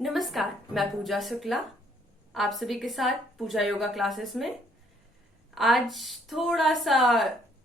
नमस्कार, मैं पूजा शुक्ला आप सभी के साथ पूजा योगा क्लासेस में। आज थोड़ा सा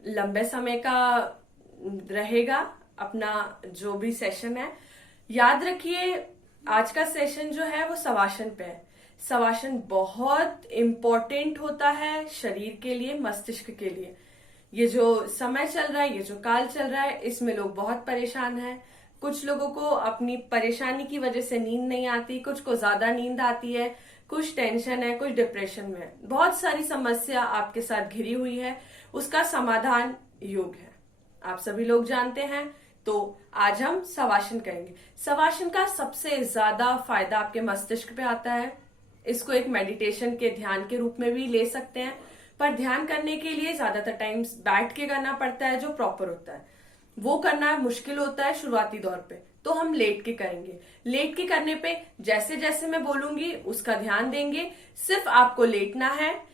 लंबे समय का रहेगा अपना जो भी सेशन है। याद रखिए, आज का सेशन जो है वो शवासन पे है। शवासन बहुत इम्पोर्टेंट होता है शरीर के लिए, मस्तिष्क के लिए। ये जो समय चल रहा है, ये जो काल चल रहा है, इसमें लोग बहुत परेशान हैं। कुछ लोगों को अपनी परेशानी की वजह से नींद नहीं आती, कुछ को ज्यादा नींद आती है, कुछ टेंशन है, कुछ डिप्रेशन में है। बहुत सारी समस्या आपके साथ घिरी हुई है। उसका समाधान योग है, आप सभी लोग जानते हैं। तो आज हम शवासन करेंगे। शवासन का सबसे ज्यादा फायदा आपके मस्तिष्क पे आता है। इसको एक मेडिटेशन के ध्यान के रूप में भी ले सकते हैं, पर ध्यान करने के लिए ज्यादातर टाइम्स बैठ के करना पड़ता है, जो प्रॉपर होता है। वो करना मुश्किल होता है शुरुआती दौर पे, तो हम लेट के करेंगे। लेट के करने पे जैसे जैसे मैं बोलूंगी उसका ध्यान देंगे। सिर्फ आपको लेटना है,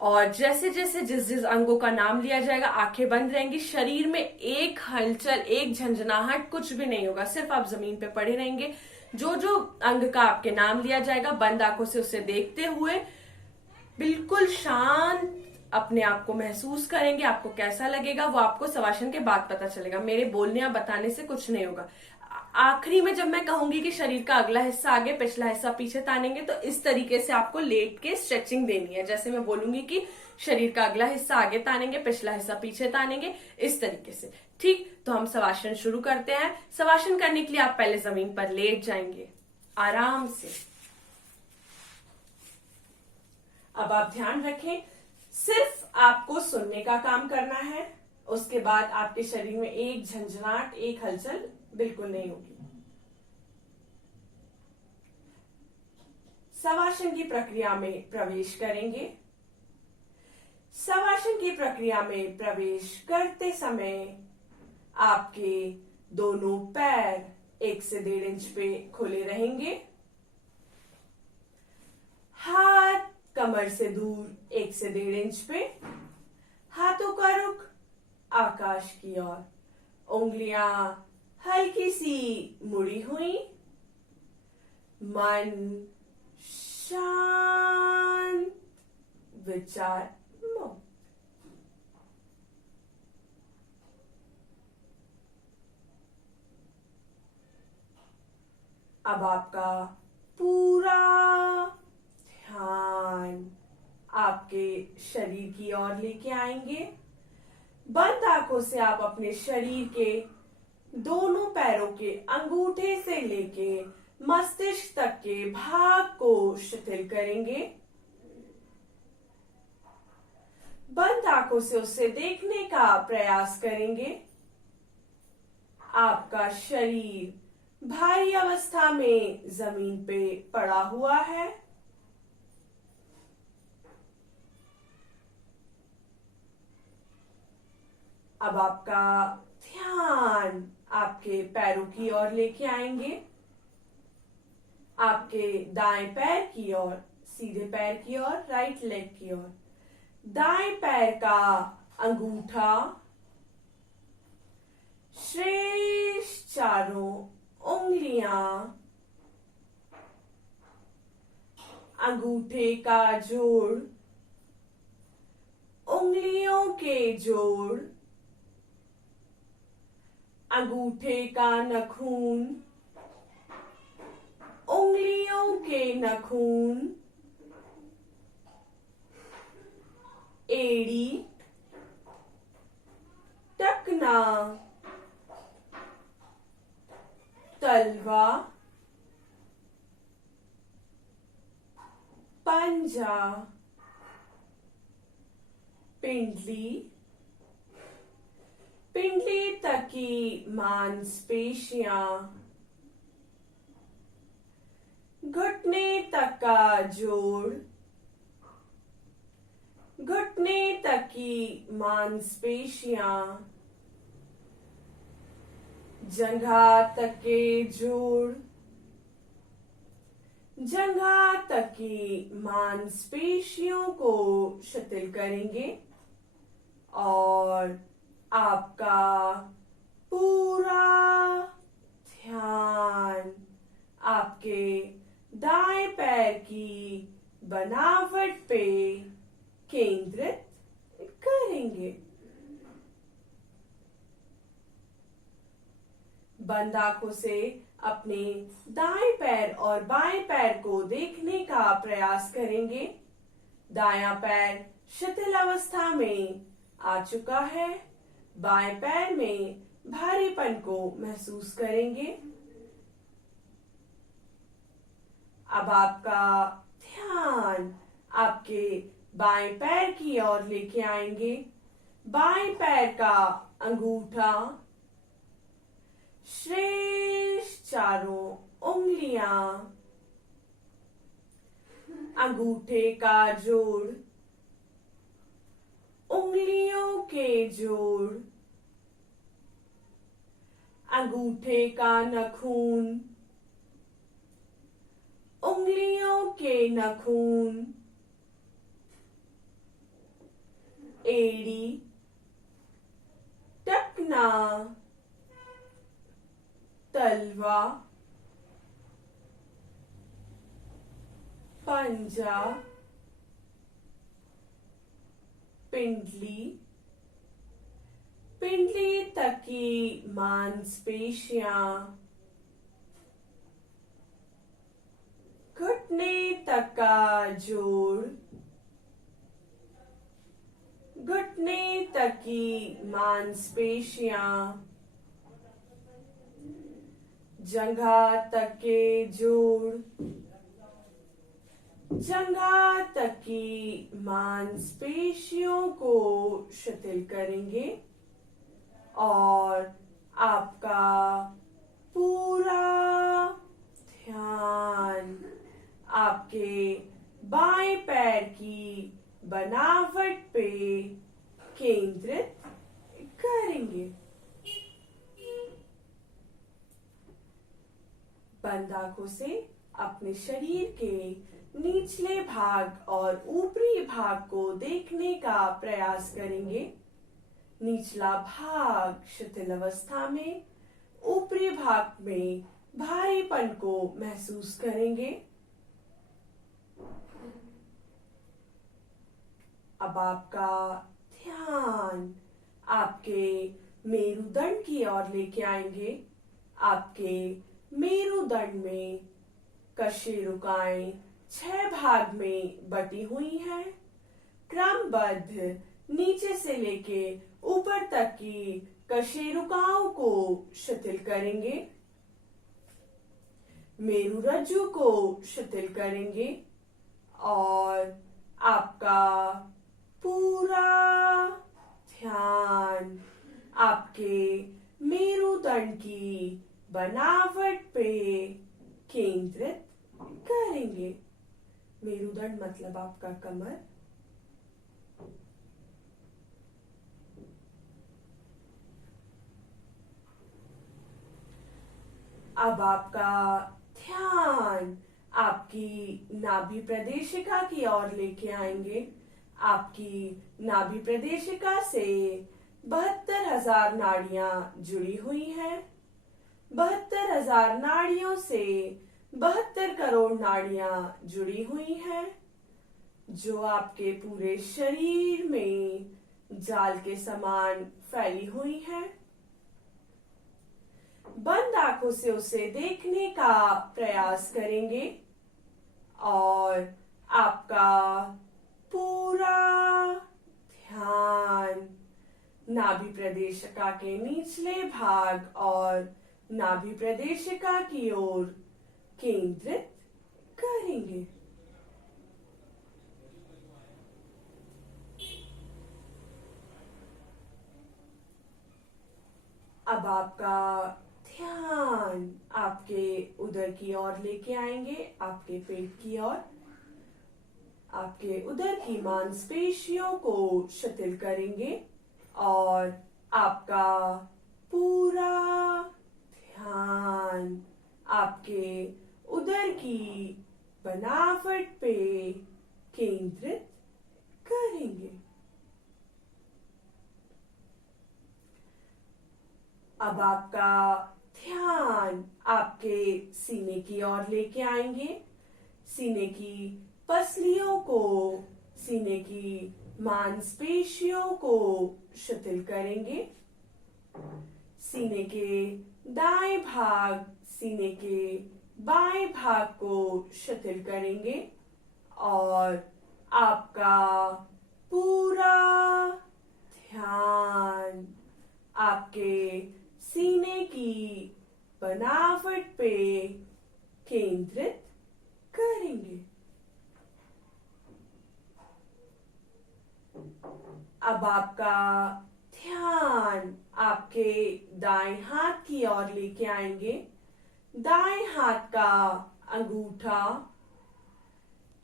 और जैसे जैसे जिस जिस अंगों का नाम लिया जाएगा आंखें बंद रहेंगी। शरीर में एक हलचल, एक झंझनाहट, कुछ भी नहीं होगा। सिर्फ आप जमीन पे पड़े रहेंगे। जो जो अंग का आपके नाम लिया जाएगा, बंद आंखों से उसे देखते हुए बिल्कुल शांत अपने आप को महसूस करेंगे। आपको कैसा लगेगा वो आपको शवासन के बाद पता चलेगा। मेरे बोलने या बताने से कुछ नहीं होगा। आखिरी में जब मैं कहूंगी कि शरीर का अगला हिस्सा आगे, पिछला हिस्सा पीछे तानेंगे, तो इस तरीके से आपको लेट के स्ट्रेचिंग देनी है। जैसे मैं बोलूंगी कि शरीर का अगला हिस्सा आगे तानेंगे, पिछला हिस्सा पीछे तानेंगे, इस तरीके से। ठीक, तो हम शवासन शुरू करते हैं। शवासन करने के लिए आप पहले जमीन पर लेट जाएंगे आराम से। अब आप ध्यान रखें, सिर्फ आपको सुनने का काम करना है। उसके बाद आपके शरीर में एक झंझनाहट, एक हलचल बिल्कुल नहीं होगी। शवासन की प्रक्रिया में प्रवेश करेंगे। शवासन की प्रक्रिया में प्रवेश करते समय आपके दोनों पैर 1 से 1.5 इंच पे खुले रहेंगे। हाथ कमर से दूर 1 से 1.5 इंच पे। हाथों का रुख आकाश की ओर। उंगलियां हल्की सी मुड़ी हुई। मन शांत, विचार मुक्त। अब आपका पूरा ध्यान आपके शरीर की ओर लेके आएंगे। बंद आंखों से आप अपने शरीर के दोनों पैरों के अंगूठे से लेके मस्तिष्क तक के भाग को शिथिल करेंगे। बंद आंखों से उसे देखने का प्रयास करेंगे। आपका शरीर भारी अवस्था में जमीन पे पड़ा हुआ है। अब आपका ध्यान आपके पैरों की ओर लेके आएंगे। आपके दाएं पैर की ओर, सीधे पैर की ओर, राइट लेग की ओर। दाएं पैर का अंगूठा शेष चारों उंगलियां, अंगूठे का जोड़, उंगलियों के जोड़, अंगूठे का नखून, उंगलियों के नखून, एड़ी, टकना, तलवा, पंजा, पिंडली, पिंडली तक की मांसपेशियां, घुटने तक का जोड़, घुटने तक की मांसपेशियां, जंघा तक के जोड़, जंघा तक की मांसपेशियों को शिथिल करेंगे और आपका पूरा ध्यान आपके पैर की बनावट पे केंद्रित करेंगे। बंद आंखों से अपने दाएं पैर और बाएं पैर को देखने का प्रयास करेंगे। दायां पैर शिथिल अवस्था में आ चुका है। बाएं पैर में भारीपन को महसूस करेंगे। अब आपका ध्यान आपके बाएं पैर की ओर लेके आएंगे। बाएं पैर का अंगूठा, शेष चारों उंगलियां, अंगूठे का जोड़, उंगलियों के जोड़, अंगूठे का नाखून, उंगलियों के नाखून, एड़ी, टखना, तलवा, पंजा, पिंडली, पिंडली तक की मांसपेशियां, घुटने तक का जोड़, घुटने तक की मांसपेशियां, जंघा तक के जोड़, जंघा तक की मांसपेशियों को शिथिल करेंगे और आपका पूरा ध्यान आपके बाएं पैर की बनावट पे केंद्रित करेंगे। बंद आंखों से अपने शरीर के निचले भाग और ऊपरी भाग को देखने का प्रयास करेंगे। निचला भाग शिथिल अवस्था में, ऊपरी भाग में भारीपन को महसूस करेंगे। अब आपका ध्यान आपके मेरुदंड की ओर लेके आएंगे। आपके मेरुदंड में कशेरुकाएं 6 भाग में बटी हुई हैं। क्रमबद्ध नीचे से लेके ऊपर तक की कशेरुकाओं को शिथिल करेंगे। मेरुरज्जु को शिथिल करेंगे और आपका पूरा ध्यान आपके मेरुदंड की बनावट पे केंद्रित करेंगे। मेरुदंड मतलब आपका कमर। अब आपका ध्यान आपकी नाभि प्रदेशिका की ओर लेके आएंगे। आपकी नाभि प्रदेशिका से 72,000 नाड़ियां जुड़ी हुई हैं। 72,000 नाड़ियों से 72 करोड़ नाड़ियां जुड़ी हुई हैं, जो आपके पूरे शरीर में जाल के समान फैली हुई हैं। बंद आंखों से उसे देखने का प्रयास करेंगे और आपका पूरा ध्यान नाभि प्रदेशिका के निचले भाग और नाभि प्रदेशिका की ओर केंद्रित करेंगे। अब आपका ध्यान आपके उदर की ओर लेके आएंगे, आपके पेट की ओर। आपके उदर की मांसपेशियों को शिथिल करेंगे और आपका पूरा ध्यान आपके उदर की बनावट पे केंद्रित करेंगे। अब आपका ध्यान आपके सीने की ओर लेके आएंगे। सीने की पसलियों को, सीने की मांसपेशियों को शिथिल करेंगे। सीने के दाएं भाग, सीने के बाएं भाग को शिथिल करेंगे और आपका पूरा ध्यान आपके सीने की बनावट पे केंद्रित करेंगे। अब आपका ध्यान आपके दाएं हाथ की ओर लेके आएंगे। दाएं हाथ का अंगूठा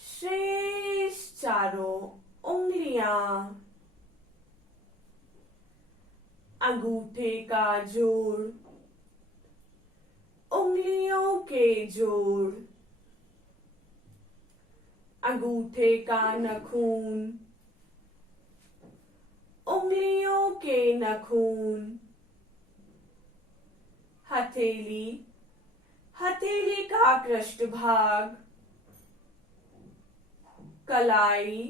शेष चारों उंगलियां, अंगूठे का जोड़, उंगलियों के जोड़, अंगूठे का नाखून, उंगलियों के नाखून, हथेली, हथेली का पृष्ठभाग, कलाई,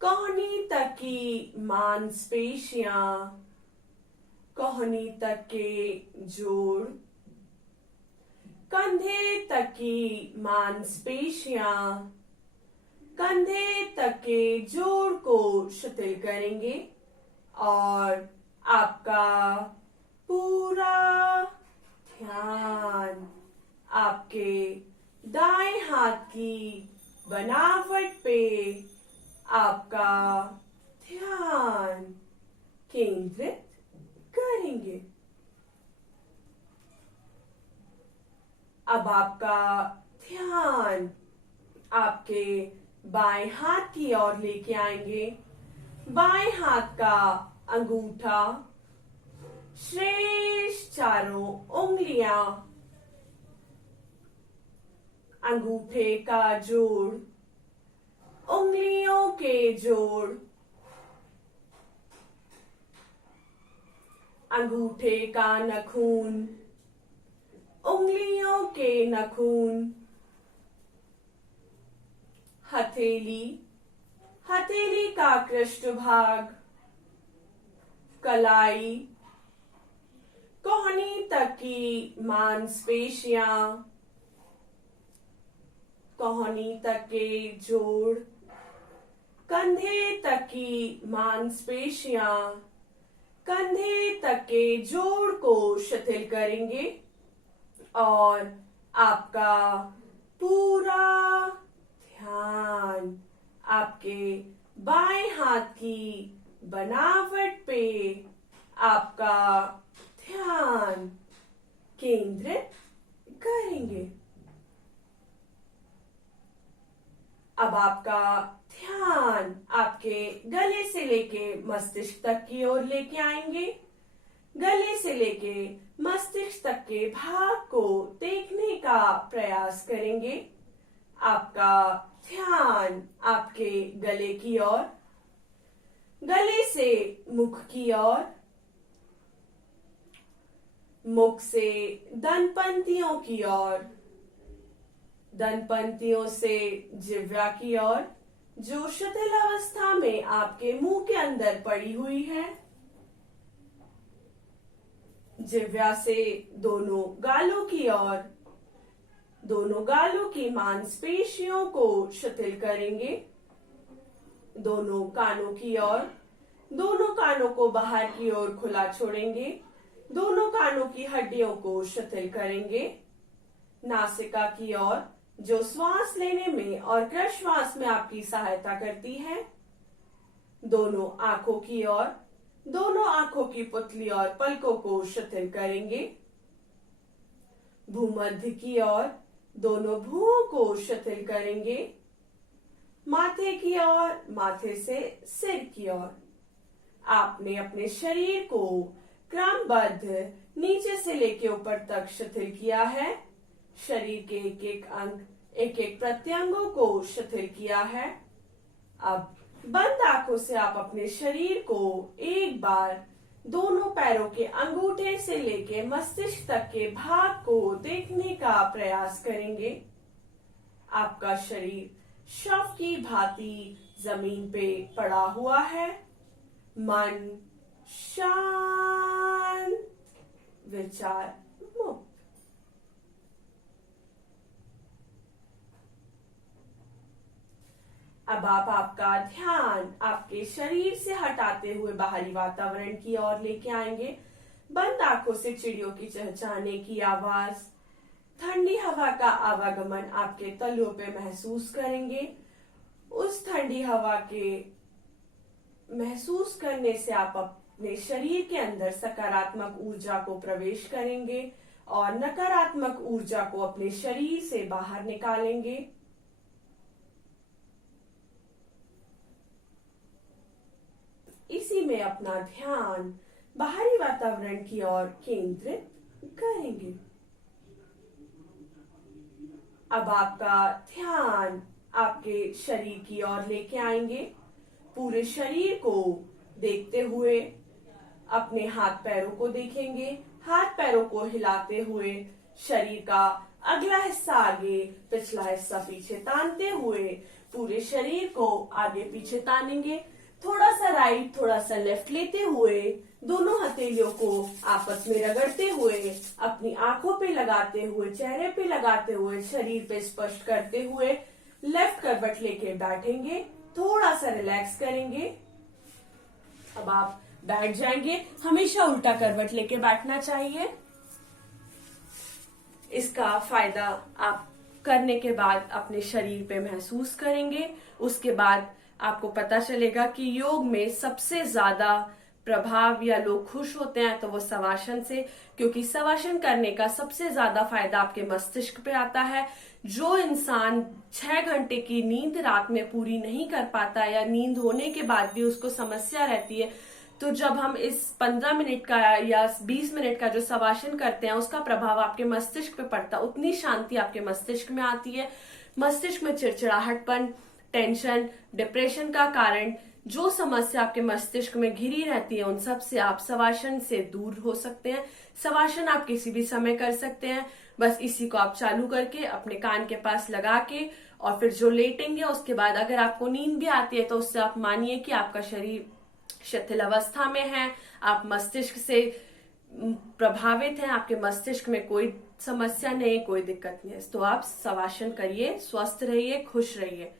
कोहनी तक की मांसपेशियां, कोहनी तक के जोड़, कंधे तक की मांसपेशियां, कंधे तक के जोड़ को शिथिल करेंगे और आपका पूरा ध्यान आपके दाएं हाथ की बनावट पे आपका ध्यान केंद्रित करेंगे। अब आपका ध्यान आपके बाएं हाथ की ओर लेके आएंगे। बाएं हाथ का अंगूठा, शेष चारों उंगलियां, अंगूठे का जोड़, उंगलियों के जोड़, अंगूठे का नाखून, उंगलियों के नाखून, हथेली, हथेली का पृष्ठभाग, कलाई, कोहनी तक की मांसपेशियां, कोहनी तक के जोड़, कंधे तक की मांसपेशियां, कंधे तक के जोड़ को शिथिल करेंगे और आपका पूरा ध्यान आपके बाएं हाथ की बनावट पे आपका ध्यान केंद्रित करेंगे। अब आपका ध्यान आपके गले से लेके मस्तिष्क तक की ओर लेके आएंगे। गले से लेके मस्तिष्क तक के भाग को देखने का प्रयास करेंगे। आपका ध्यान आपके गले की ओर, गले से मुख की ओर, मुख से दंतपंक्तियों की ओर, दंतपंक्तियों से जिह्वा की ओर, जो शिथिल अवस्था में आपके मुंह के अंदर पड़ी हुई है। जिह्वा से दोनों गालों की ओर, दोनों गालों की मांसपेशियों को शिथिल करेंगे। दोनों कानों की ओर, दोनों कानों को बाहर की ओर खुला छोड़ेंगे। दोनों कानों की हड्डियों को शिथिल करेंगे। नासिका की ओर, जो श्वास लेने में और प्रश्वास में आपकी सहायता करती है। दोनों आंखों की ओर, दोनों आंखों की पुतली और पलकों को शिथिल करेंगे। भूमध्य की ओर, दोनों भुवों को शिथिल करेंगे। माथे की ओर, माथे से सिर की ओर। आपने अपने शरीर को क्रमबद्ध नीचे से लेके ऊपर तक शिथिल किया है। शरीर के एक एक अंग, एक एक प्रत्यंगों को शिथिल किया है। अब बंद आंखों से आप अपने शरीर को एक बार दोनों पैरों के अंगूठे से लेके मस्तिष्क तक के भाग को देखने का प्रयास करेंगे। आपका शरीर शव की भांति जमीन पे पड़ा हुआ है। मन शांत, विचार मुक्त। अब आप आपका ध्यान आपके शरीर से हटाते हुए बाहरी वातावरण की ओर लेके आएंगे। बंद आंखों से चिड़ियों की चहचहाने की आवाज, ठंडी हवा का आवागमन आपके तलुओं पे महसूस करेंगे। उस ठंडी हवा के महसूस करने से आप अपने शरीर के अंदर सकारात्मक ऊर्जा को प्रवेश करेंगे और नकारात्मक ऊर्जा को अपने शरीर से बाहर निकालेंगे। इसी में अपना ध्यान बाहरी वातावरण की ओर केंद्रित करेंगे। अब आपका ध्यान आपके शरीर की ओर लेके आएंगे। पूरे शरीर को देखते हुए अपने हाथ पैरों को देखेंगे। हाथ पैरों को हिलाते हुए शरीर का अगला हिस्सा आगे, पिछला हिस्सा पीछे तानते हुए पूरे शरीर को आगे पीछे तानेंगे। थोड़ा सा राइट, थोड़ा सा लेफ्ट लेते हुए दोनों हथेलियों को आपस में रगड़ते हुए, अपनी आंखों पे लगाते हुए, चेहरे पे लगाते हुए, शरीर पे स्पर्श करते हुए लेफ्ट करवट लेके बैठेंगे। थोड़ा सा रिलैक्स करेंगे। अब आप बैठ जाएंगे। हमेशा उल्टा करवट लेके बैठना चाहिए। इसका फायदा आप करने के बाद अपने शरीर पे महसूस करेंगे। उसके बाद आपको पता चलेगा कि योग में सबसे ज्यादा प्रभाव या लोग खुश होते हैं तो वो शवासन से, क्योंकि शवासन करने का सबसे ज्यादा फायदा आपके मस्तिष्क पे आता है। जो इंसान 6 घंटे की नींद रात में पूरी नहीं कर पाता या नींद होने के बाद भी उसको समस्या रहती है, तो जब हम इस 15 मिनट का या 20 मिनट का जो शवासन करते हैं उसका प्रभाव आपके मस्तिष्क पे पड़ता है, उतनी शांति आपके मस्तिष्क में आती है। मस्तिष्क में चिड़चिड़ाहटपन, टेंशन, डिप्रेशन का कारण जो समस्या आपके मस्तिष्क में घिरी रहती है, उन सब से आप शवासन से दूर हो सकते हैं। शवासन आप किसी भी समय कर सकते हैं। बस इसी को आप चालू करके अपने कान के पास लगा के और फिर जो लेटेंगे, उसके बाद अगर आपको नींद भी आती है तो उससे आप मानिए कि आपका शरीर शिथिल अवस्था में है, आप मस्तिष्क से प्रभावित हैं, आपके मस्तिष्क में कोई समस्या नहीं, कोई दिक्कत नहीं है। तो आप शवासन करिए, स्वस्थ रहिए, खुश रहिए।